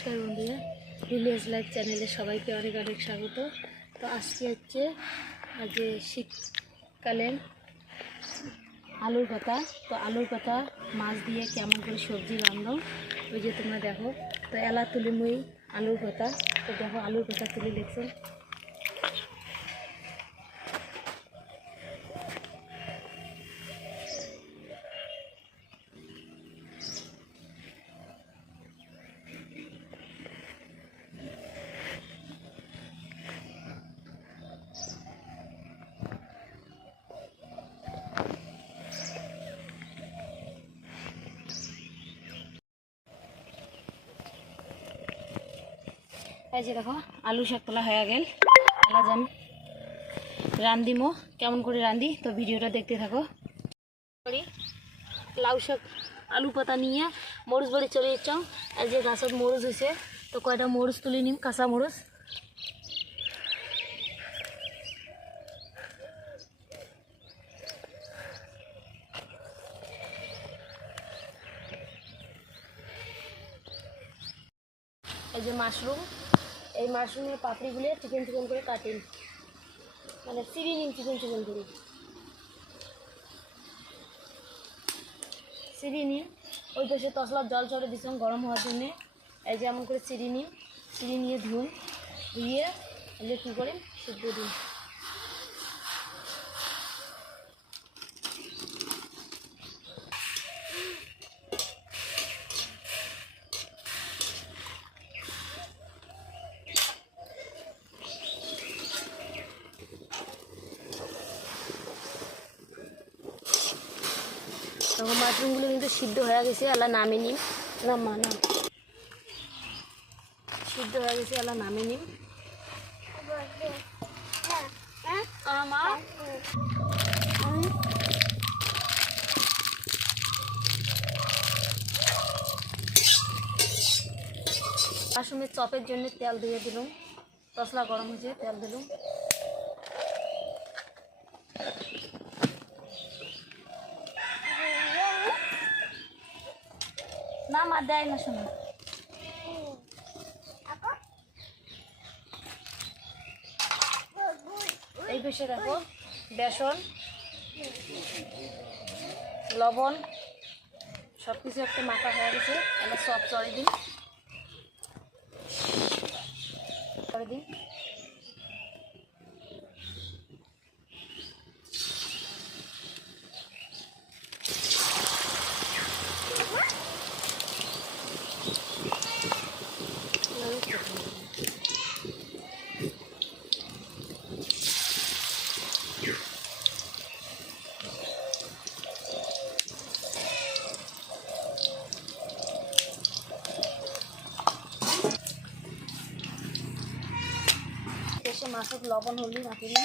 নমস্কার বন্ধুরা, village life চ্যানেলে সবাইকে অনেক অনেক স্বাগত। তো আজকে হচ্ছে আজ শীতকালে আলুর পাতা। তো আলুর পাতা মাছ দিয়ে কেমন করে সবজি রান্না ওই যে তোমরা দেখো। তো এলা তুলি মুই আলুর পাতা। তো দেখো আলুর পাতা তুলে দেখছেন। এই যে দেখো আলু শাক তোলা হয়ে গেল। আজ আমি রান্দিমো, কেমন করে রান্ধি তো ভিডিওটা দেখতে থাকো। লাউ শাক আলু পাতা নিয়ে মরিচ বাড়ি চলে যাচ্ছ। এই যে গাছত মরিচ হয়েছে, তো কয়টা মরিচ তুলে নিম, কাঁচা মরিচ। এই যে মাশরুম, এই মাশরুমের পাপড়িগুলো চিকেন চিকেন করে কাটিন, মানে চিড়ি নিন চিকেন চিকেন করে চিড়ি নিন। ওই পাশে তসলার জল চড়ে দিচ্ছিলাম গরম হওয়ার জন্যে। এই যে এমন করে চিড়ি নিন, চিড়ি নিয়ে ধুয়ে এলে কী করে সিদ্ধ দিন। তখন মাশরুমগুলো কিন্তু সিদ্ধ হয়ে গেছে, আল্লাহ নামে নিম। না মা না, সিদ্ধ হয়ে গেছে, আল্লাহ নামে নিম। মা মাশরুমের চপের জন্য তেল দিয়ে দিলাম, তসলা গরম হয়েছে, তেল দিলাম। না মা দেয় না, শোনো। এই পেশে দেখো বেসন, লবণ সব কিছু একটা মাখা হয়ে গেছে। আমরা সব চড়ে দিন, চড়ে দিন। দেশে মাছের লবণ হলদি মাখি দিন।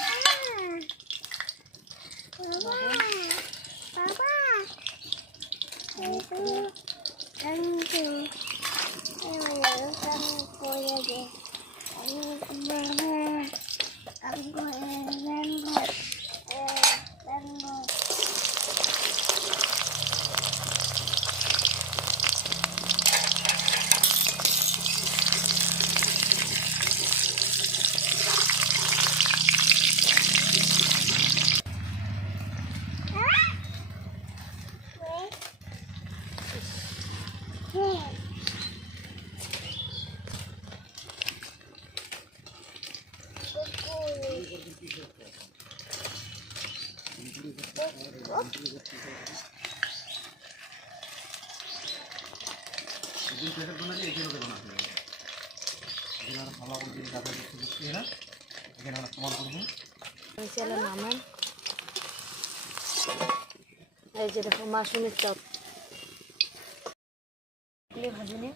নামান এই যে দেখো মাশরুমের চপ ভাজি নিন।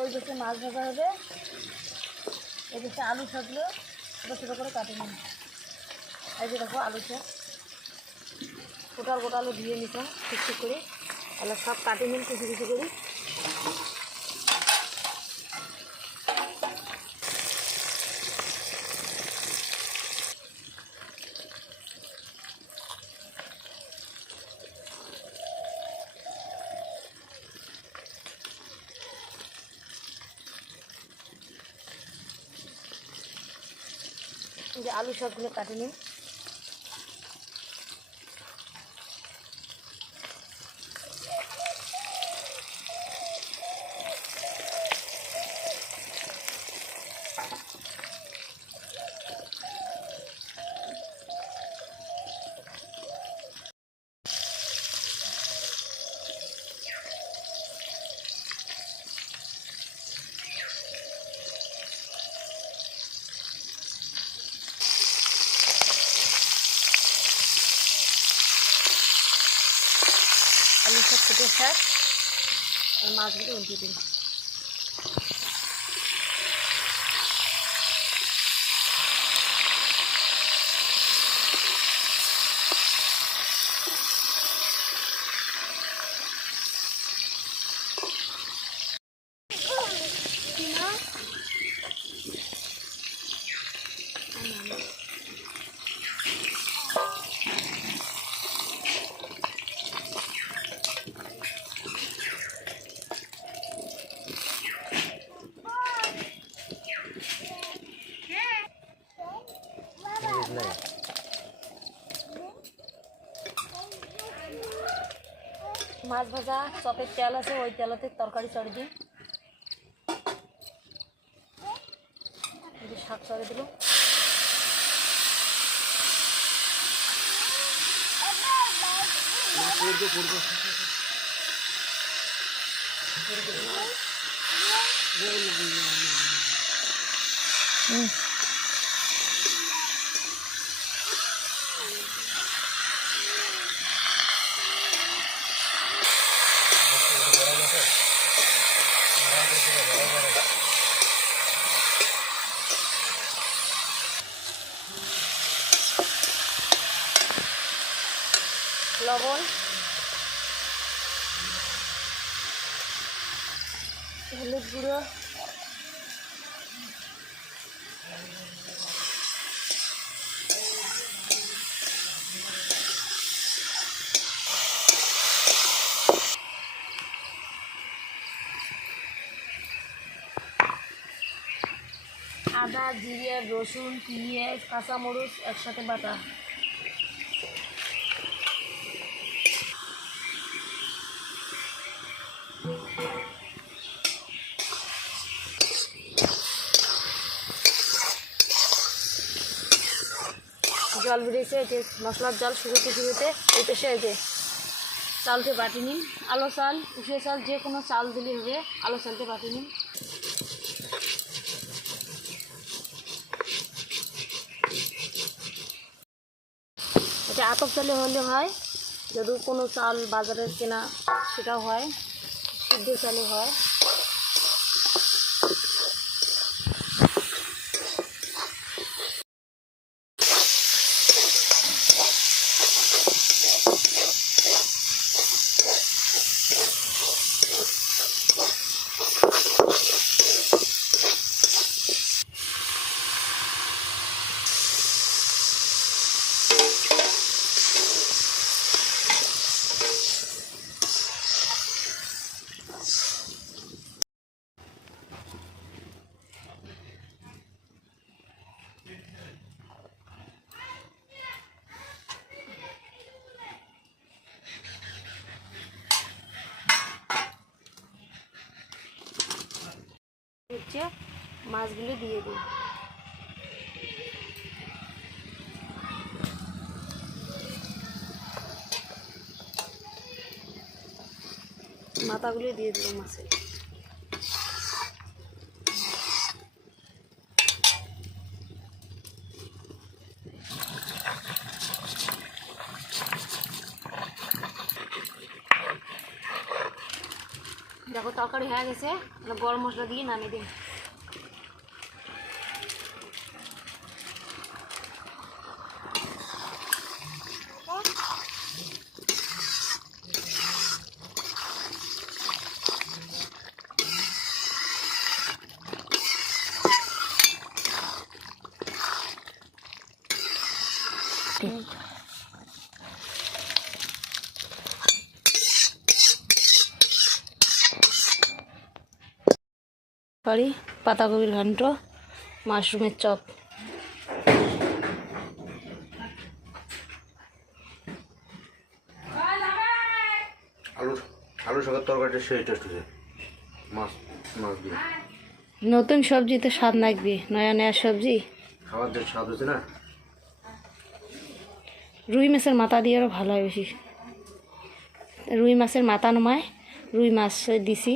ওই দেশে মাছ ভাজা হবে, এই দেশে আলু থাকলো ছোটো ছোটো করে কাটে নিন। এই যে দেখো আলু শাক, গোটাল গোটাল ধুয়ে নিতাম ঠিক ঠিক করে। তাহলে সব কাটি নিন কিছু কিছু করে। যে আলু সবগুলো কাটে নিন। আলু সব কেটে শেষ, আর মাছগুলো উল্টে দিন। মাছ ভাজা চপের তেল আছে, ওই তেলতে তরকারি চড়ে দিই। শাক চড়ে দিল। লবণ, হলুদ গুঁড়ো, আদা, জিরে, রসুন, পেঁয়াজ, কাঁচামরিচ একসাথে বাটা। জল বেরিয়েছে, এই যে মশলার জল শুরুতে শুরুতে এই পেশে এই যে চালতে বাটি নিন। আলো চাল, উষে চাল, যে কোনো চাল দিলে হবে। আলো চালতে বাটি নিন। এটা আতপ চালে হলে হয়, যদি কোনো চাল বাজারে কেনা সেটাও হয়, সিদ্ধ চালে হয়। হচ্ছে মাছগুলো দিয়ে দিই। মাথাগুলো দিয়ে দিলাম মাছের। দেখো তরকারি হয়ে গেছে, গরম মশলা দিয়ে নামিয়ে দিন। পারি পাতাকপির ঘন্ট, মাশরুমের চপ। আলু শাকের তরকারিটা সেই টেস্ট হয়েছে, মাছ মাছ দিয়ে। নতুন সবজিতে স্বাদ লাগবে, নয়া নয়া সবজি। খাবার যে স্বাদ হয়েছে না। রুই মাছের মাথা দিয়ে আরও ভালো হয় বেশি। রুই মাছের মাথা নমায় রুই মাছ দিছি,